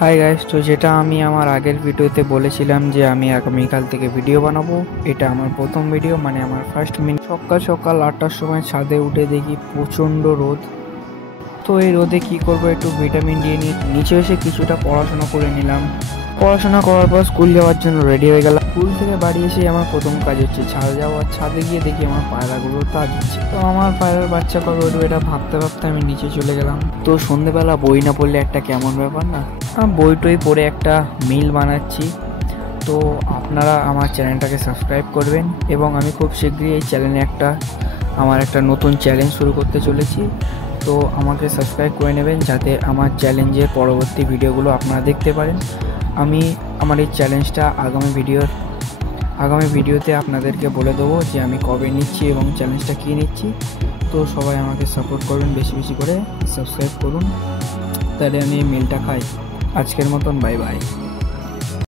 Hi guys, তো যেটা আমি আমার আগের ভিডিওতে বলেছিলাম যে আমি আগামীকাল থেকে ভিডিও বানাবো। এটা আমার প্রথম ভিডিও, মানে আমার ফার্স্ট মিনিট। সকাল সকাল 8টার সময় ছাদে উঠে দেখি প্রচণ্ড রোদ। তো এই রোদে কি করব, একটু ভিটামিন ডি নিয়ে নিচে এসে কিছুটা পড়াশোনা করে নিলাম। পড়াশোনা করার পর স্কুল যাওয়ার জন্য রেডি হয়ে গেলাম। স্কুল থেকে বাড়ি এসে আমার প্রথম কাজ হচ্ছে ছাদে যাওয়া। ছাদে গিয়ে দেখি আমার পায়রাগুলো তা দিচ্ছে। তো আমার পায়রার বাচ্চা কবে উঠবে এটা ভাবতে ভাবতে আমি নিচে চলে গেলাম। তো সন্ধেবেলা বই না পড়লে একটা কেমন ব্যাপার না। বই টই পড়ে একটা মিল বানাচ্ছি। তো আপনারা আমার চ্যানেলটাকে সাবস্ক্রাইব করবেন, এবং আমি খুব শীঘ্রই এই চ্যানেলে আমার একটা নতুন চ্যালেঞ্জ শুরু করতে চলেছি। তো আমাকে সাবস্ক্রাইব করে নেবেন যাতে আমার চ্যালেঞ্জের পরবর্তী ভিডিওগুলো আপনারা দেখতে পারেন। আমি আমার এই চ্যালেঞ্জটা আগামী ভিডিওতে আপনাদেরকে বলে দেবো যে আমি কবে নিচ্ছি এবং চ্যালেঞ্জটা কী নিচ্ছি। তো সবাই আমাকে সাপোর্ট করবেন, বেশি বেশি করে সাবস্ক্রাইব করুন, তাহলে আমি এই মিলটা খাই। আজকের মতন বাই বাই।